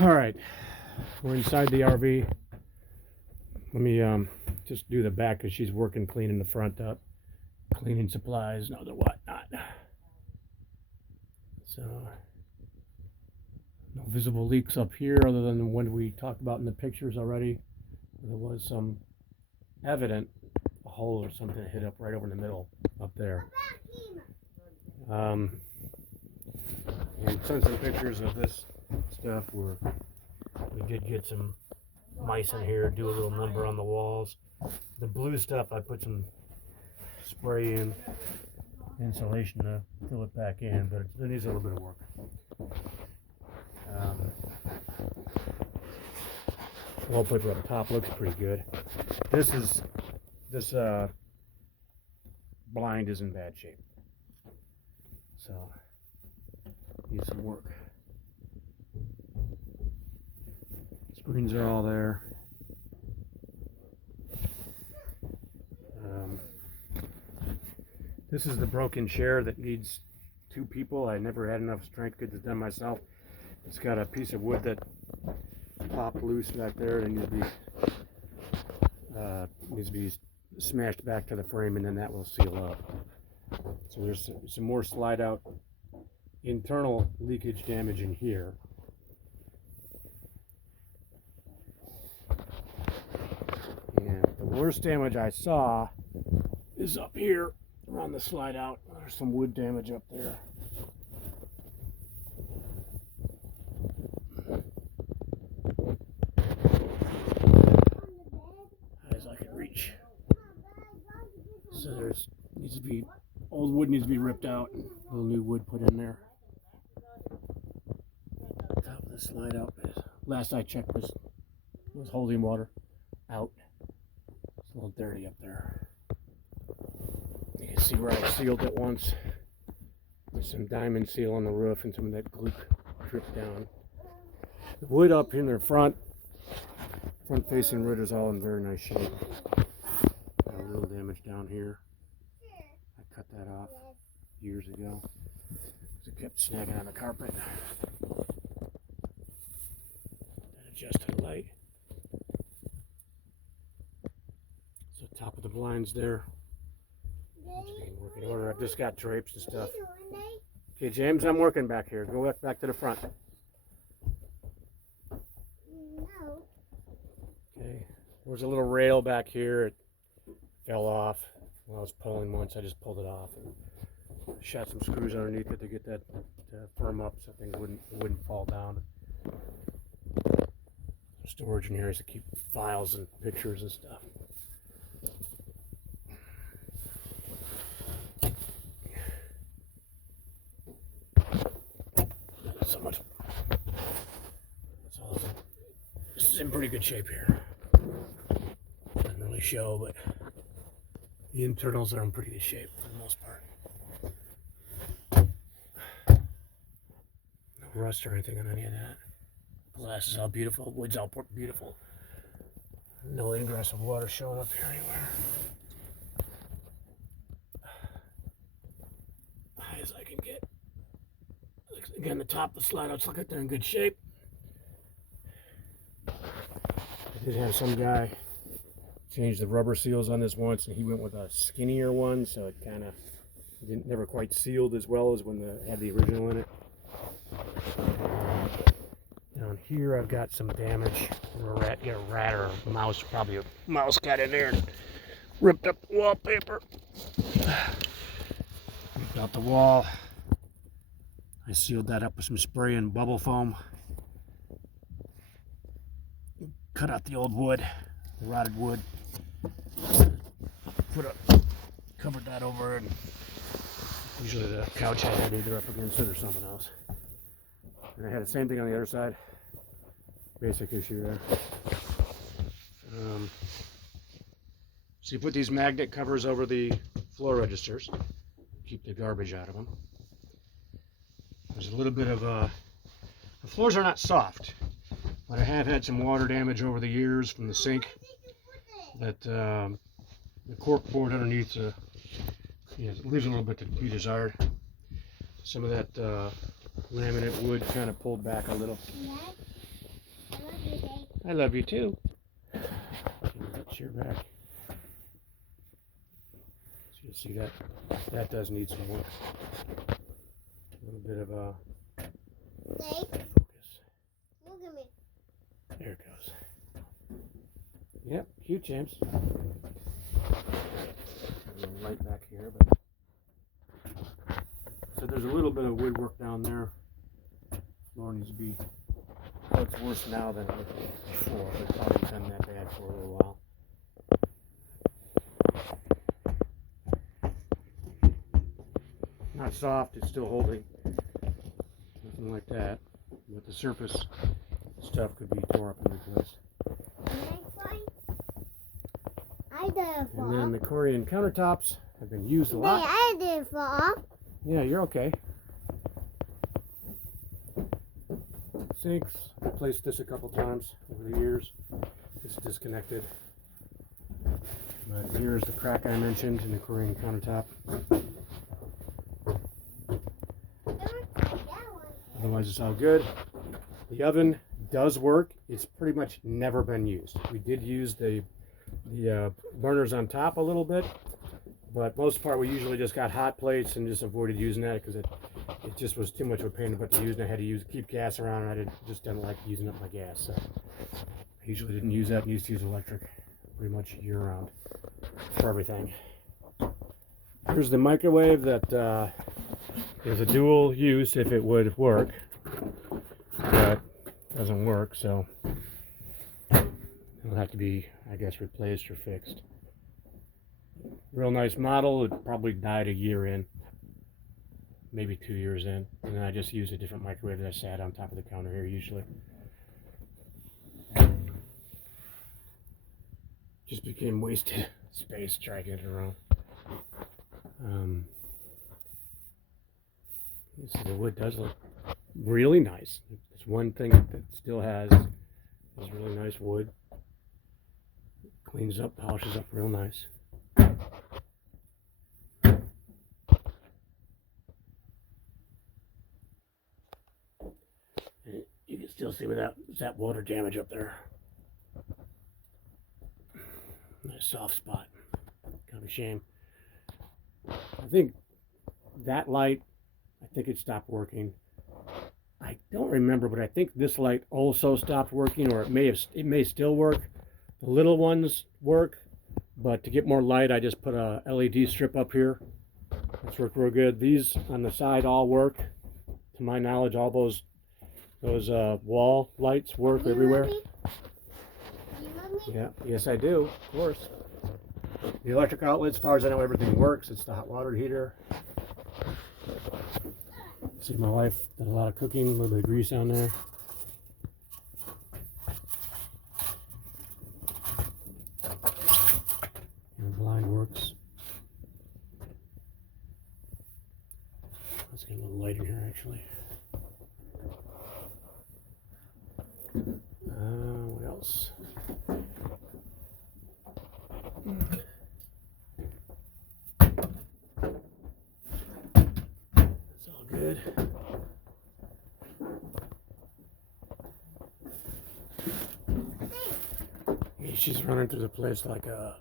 Alright, we're inside the RV. Let me just do the back because she's working cleaning the front up. Cleaning supplies and other whatnot. So, no visible leaks up here other than the one we talked about in the pictures already. There was some evident a hole or something hit up right over in the middle up there. And sent some pictures of this stuff where we did get some mice in here, do a little number on the walls. The blue stuff I put some spray in, insulation to fill it back in, but it needs a little bit of work. Wallpaper up top looks pretty good. This blind is in bad shape, so needs some work. Screens are all there. This is the broken chair that needs two people. I never had enough strength to get this done myself. It's got a piece of wood that popped loose back there and needs to be smashed back to the frame, and then that will seal up. So there's some more slide out internal leakage damage in here. And the worst damage I saw is up here around the slide out. There's some wood damage up there. As I can reach. So there's needs to be old wood needs to be ripped out and a little new wood put in there. Top of the slide out. Last I checked was holding water out. It's a little dirty up there. You can see where I sealed it once. There's some diamond seal on the roof and some of that glue dripped down. The wood up in the front facing wood is all in very nice shape. Got a little damage down here. I cut that off years ago because it kept snagging on the carpet. Adjust the light. So top of the blinds there. It's working order. I've just got drapes and stuff. Okay, James, I'm working back here. Go back to the front. Okay, there was a little rail back here. It fell off when I was pulling once. I just pulled it off and shot some screws underneath it to get that to firm up so things wouldn't fall down. Storage in here is to keep files and pictures and stuff. So much. This is in pretty good shape here. Doesn't really show, but the internals are in pretty good shape for the most part. No rust or anything on any of that. Glass is all beautiful. Wood's all beautiful. No ingress of water showing up here anywhere. High as I can get. Again, the top of the slide outs look like they're in good shape. I did have some guy change the rubber seals on this once, and he went with a skinnier one, so it kind of never quite sealed as well as when it had the original in it. Down here I've got some damage. Get a rat or a mouse, probably a mouse got in there and ripped up the wallpaper. Ripped out the wall. I sealed that up with some spray and bubble foam. Cut out the old wood, the rotted wood. Covered that over, and usually the couch had it either up against it or something else. And I had the same thing on the other side. Basic issue there. So you put these magnet covers over the floor registers, keep the garbage out of them. There's a little bit of the floors are not soft, but I have had some water damage over the years from the sink. That the cork board underneath leaves a little bit to be desired. Some of that laminate wood kind of pulled back a little. I love you too. Give me that chair back. So you see that? That does need some work. A little bit of a focus. Look at me. There it goes. Yep, cute, James. A little light back here, but so there's a little bit of woodwork down there. Floor needs to be. Well, it's worse now than it was before, but it's probably been that bad for a little while. Not soft, it's still holding. Nothing like that. But the surface stuff could be tore up and replaced. And then the Korean countertops have been used a lot. I did fall. Yeah, you're okay. Sinks, replaced this a couple times over the years. It's disconnected. But here's the crack I mentioned in the Korean countertop. Otherwise, it's all good. The oven does work. It's pretty much never been used. We did use the burners on top a little bit, but most part we usually just got hot plates and just avoided using that because it just was too much of a pain in the butt to use, and I had to keep gas around, and I just didn't like using up my gas. So I usually didn't use that and used to use electric pretty much year round for everything. Here's the microwave that is a dual use if it would work, but doesn't work, so it'll have to be, I guess, replaced or fixed. Real nice model. It probably died a year in, maybe 2 years in, and then I just used a different microwave that I sat on top of the counter here usually. Just became wasted space trying to get it around. So the wood does look really nice. It's one thing that still has is really nice wood. Cleans up, polishes up real nice. You can still see without that water damage up there. Nice soft spot. Kind of a shame. I think that light, I think it stopped working. I don't remember, but I think this light also stopped working, or it may still work. The little ones work, but to get more light, I just put a LED strip up here. That's worked real good. These on the side all work. To my knowledge, all those wall lights work everywhere. Yeah, yes I do, of course. The electric outlet, as far as I know, everything works. It's the hot water heater. See, my wife did a lot of cooking, a little bit of grease on there. And the blind works. Let's get a little light in here, actually. What else? It's all good. Yeah, she's running through the place like a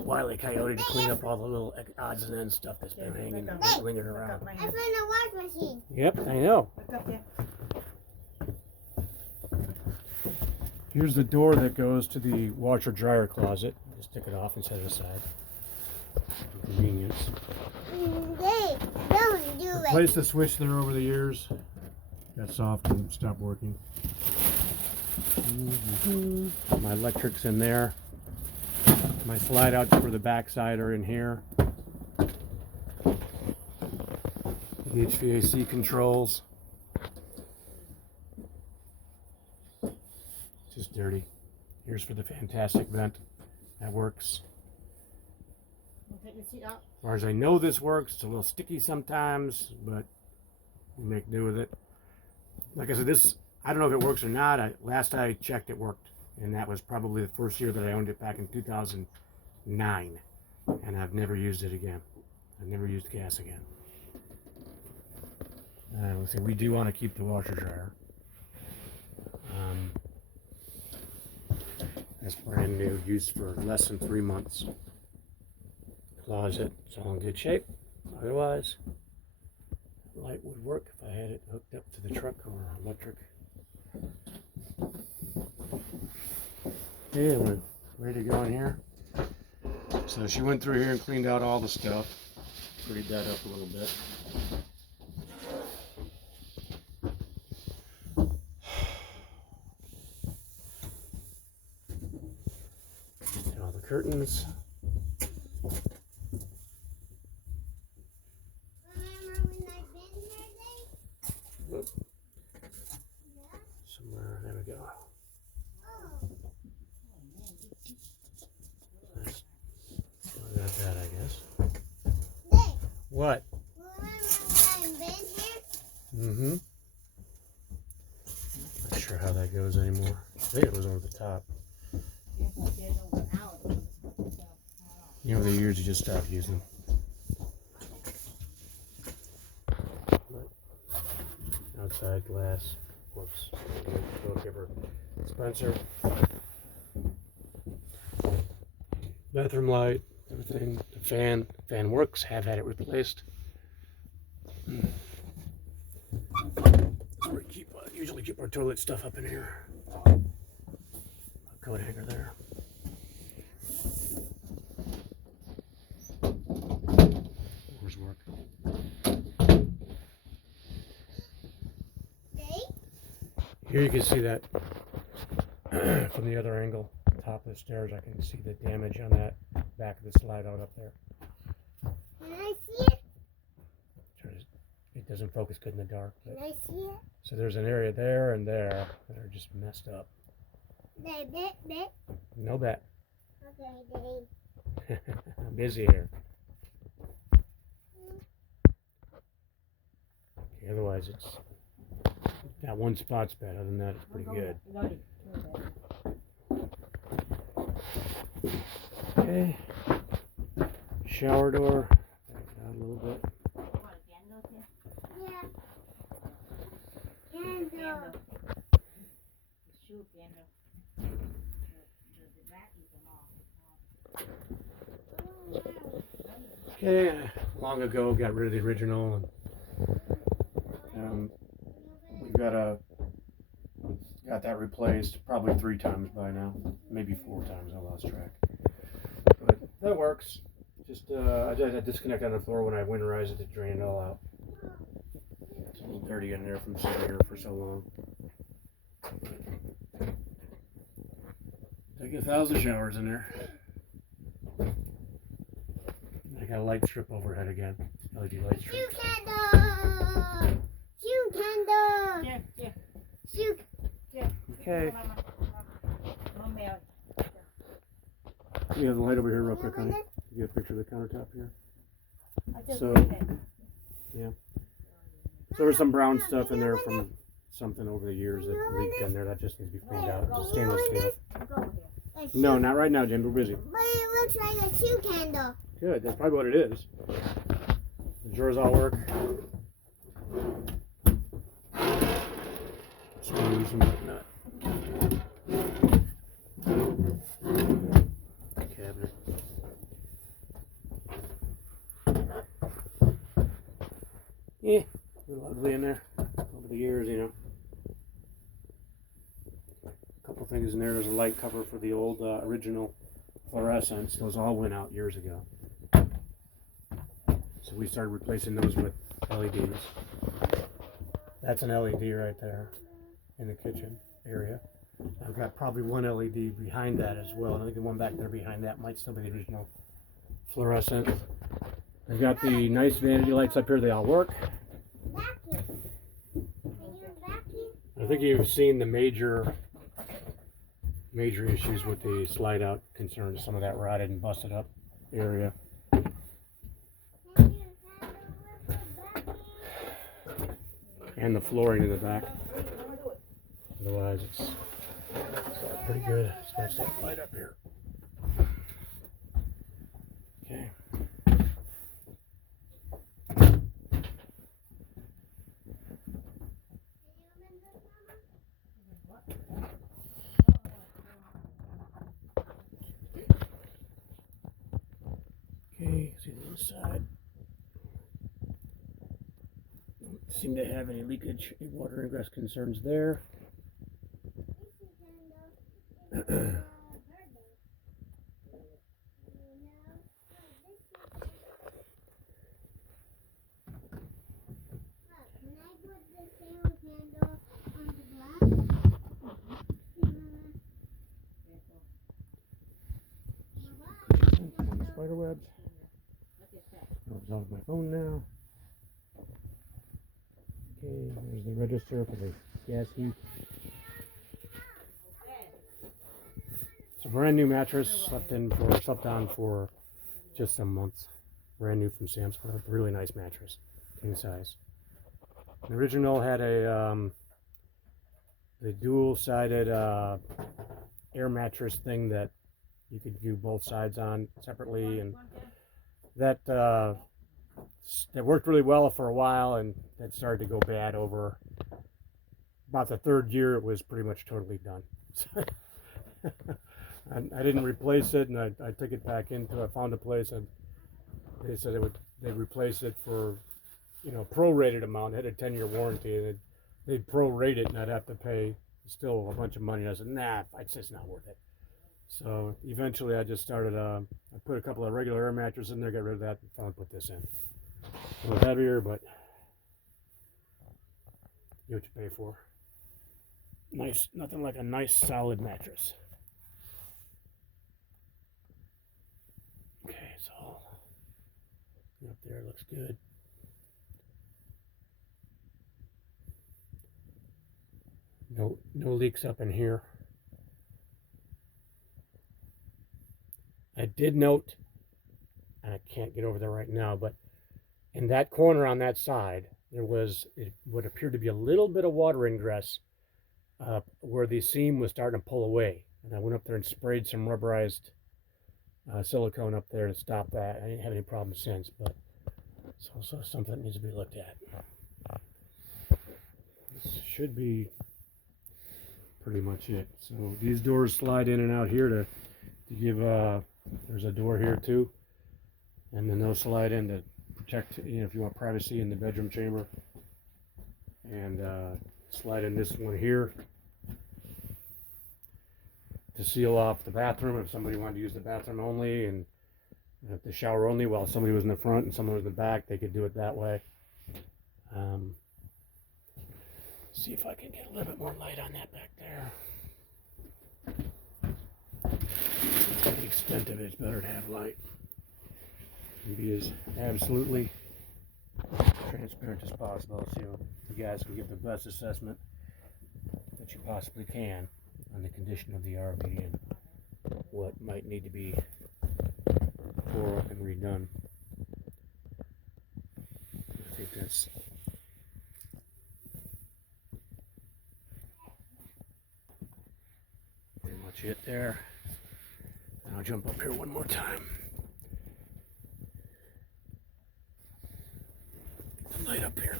Wile E. Coyote to clean up all the little odds and ends stuff that's been hanging, lingering around. I found a wash machine. Yep, I know. Here's the door that goes to the washer dryer closet. Just take it off and set it aside for convenience. Don't do it. Replaced the switch there over the years. Got soft and stopped working. My electric's in there. My slide outs for the backside are in here. The HVAC controls. Just dirty. Here's for the fantastic vent. That works. Take your seat out. As far as I know, this works. It's a little sticky sometimes, but we make do with it. Like I said, this, I don't know if it works or not. Last I checked, it worked. And that was probably the first year that I owned it, back in 2009. And I've never used it again. I've never used gas again. Let's see, we do want to keep the washer dryer. That's brand new, used for less than 3 months. Closet, it's all in good shape. Otherwise, light would work if I had it hooked up to the truck or electric. Okay, we're ready to go in here. So she went through here and cleaned out all the stuff. Prettied that up a little bit. And all the curtains. Remember when I've been here, Dave? Whoop. Somewhere, there we go. That's, I got that, I guess. Dave, What? remember when I've been here? Mm-hmm. Not sure how that goes anymore. I think it was over the top. You know, over the years you just stopped using them. But outside glass. Whoops. Go give her Spencer. Bathroom light, everything. The fan works. Have had it replaced. We usually keep our toilet stuff up in here. A coat hanger there. Doors work. Dave? Here you can see that from the other angle, top of the stairs. I can see the damage on that back of the slide out up there. Can I see it? It doesn't focus good in the dark. Can But, I see it? so there's an area there and there that are just messed up. Dave, Dave. No bet. Okay, Dave. I'm busy here. Okay, otherwise, it's got one spot's bad. Other than that, it's pretty good. Okay. Shower door. Back it out a little bit. Yeah. Candle. Okay, long ago got rid of the original, and we've got that replaced probably 3 times by now, maybe 4 times. I lost track, but that works. Just I just had disconnect on the floor when I winterize it to drain it all out. It's a little dirty in there from sitting here for so long. Take 1,000 showers in there. I got a light strip overhead again. LED light strip. Shoe candle. Shoe candle. Yeah. Shoe. Okay. You have the light over here real quick, honey. You get a picture of the countertop here. So, yeah. So there's some brown stuff in there from something over the years that leaked in there. That just needs to be cleaned out. It's stainless steel. No, not right now, Jim. We're busy. But it looks like a shoe candle. Good. That's probably what it is. The drawers all work. Screws and whatnot. Cabinet. Yeah, a little ugly in there over the years, you know. A couple things in there. There's a light cover for the old original fluorescents. Those all went out years ago. So we started replacing those with LEDs. That's an LED right there in the kitchen area. I've got probably one LED behind that as well. And I think the one back there behind that might still be the original fluorescent. I've got the nice vanity lights up here. They all work. I think you've seen the major issues with the slide out concerns. Some of that rotted and busted up area. And the flooring in the back. Otherwise, it's pretty good. It's got that light up here. Okay. seem to have any leakage, water ingress concerns there. Spider webs. I'll off my phone now. Okay, there's the register for the gas heat. It's a brand new mattress. Slept on for just some months. Brand new from Sam's Club. Really nice mattress, king size. The original had the dual-sided air mattress thing that you could do both sides on separately, and that worked really well for a while, and it started to go bad over about the third year. It was pretty much totally done. I didn't replace it, and I took it back into. I found a place, and they said they'd replace it for, prorated amount. It had a 10-year warranty, and they'd prorate it, and I'd have to pay still a bunch of money. And I said, nah, it's just not worth it. So eventually I just started, I put a couple of regular air mattresses in there, got rid of that, and finally put this in. A little heavier, but you know what you pay for. Nice, nothing like a nice solid mattress. Okay, so up there looks good. No leaks up in here. I did note, and I can't get over there right now, but in that corner on that side, it would appear to be a little bit of water ingress where the seam was starting to pull away. And I went up there and sprayed some rubberized silicone up there to stop that. I didn't have any problems since, but it's also something that needs to be looked at. This should be pretty much it. So these doors slide in and out here to give there's a door here too, and then they'll slide in to protect, if you want privacy in the bedroom chamber, and slide in this one here to seal off the bathroom if somebody wanted to use the bathroom only and the shower only while somebody was in the front and someone was in the back. They could do it that way. See if I can get a little bit more light on that back there. To the extent of it, it's better to have light and be as absolutely transparent as possible, so you guys can give the best assessment that you possibly can on the condition of the RV and what might need to be tore up and redone. I think that's pretty much it there. And I'll jump up here one more time. Get the light up here.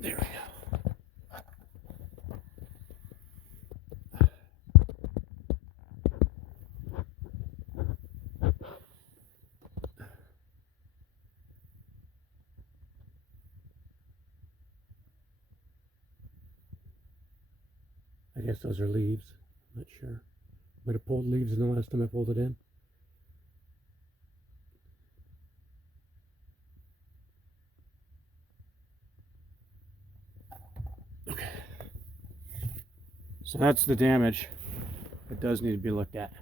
There we go. I guess those are leaves. I'm not sure. Might have pulled leaves in the last time I pulled it in. Okay. So that's the damage. It does need to be looked at.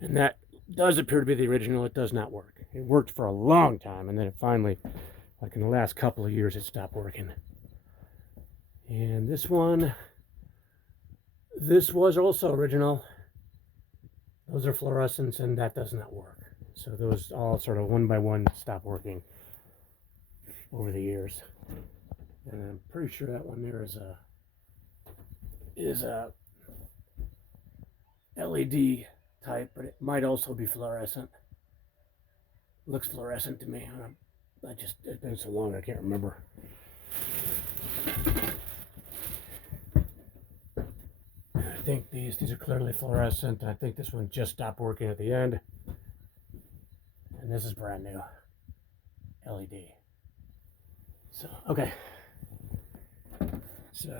And that does appear to be the original. It does not work. It worked for a long time, and then it finally, like in the last couple of years, it stopped working. And this one, this was also original. Those are fluorescents, and that does not work. So those all sort of one by one stopped working over the years. And I'm pretty sure that one there is a LED type, but it might also be fluorescent. Looks fluorescent to me. It's been so long I can't remember. I think these are clearly fluorescent. I think this one just stopped working at the end. And this is brand new LED. So, okay. So,